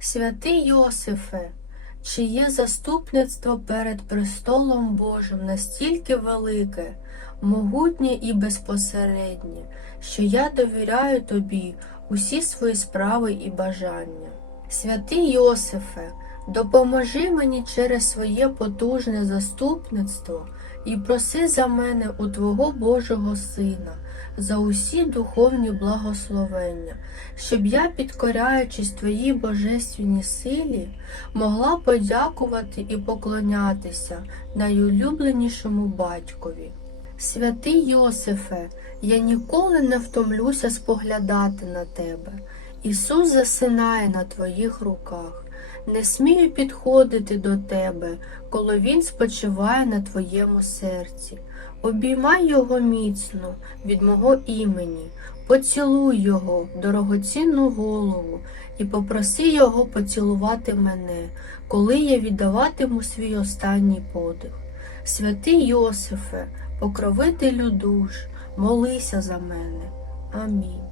Святий Йосифе, чиє заступництво перед престолом Божим настільки велике, могутнє і безпосереднє, що я довіряю тобі усі свої справи і бажання. Святий Йосифе, допоможи мені через своє потужне заступництво і проси за мене у Твого Божого Сина за усі духовні благословення, щоб я, підкоряючись Твоїй божественній силі, могла подякувати і поклонятися найулюбленішому батькові. Святий Йосифе, я ніколи не втомлюся споглядати на тебе. Ісус засинає на твоїх руках. Не смію підходити до тебе, коли Він спочиває на твоєму серці. Обіймай його міцно від мого імені, поцілуй його, дорогоцінну голову, і попроси його поцілувати мене, коли я віддаватиму свій останній подих. Святий Йосифе, покровителю душ, молися за мене. Амінь.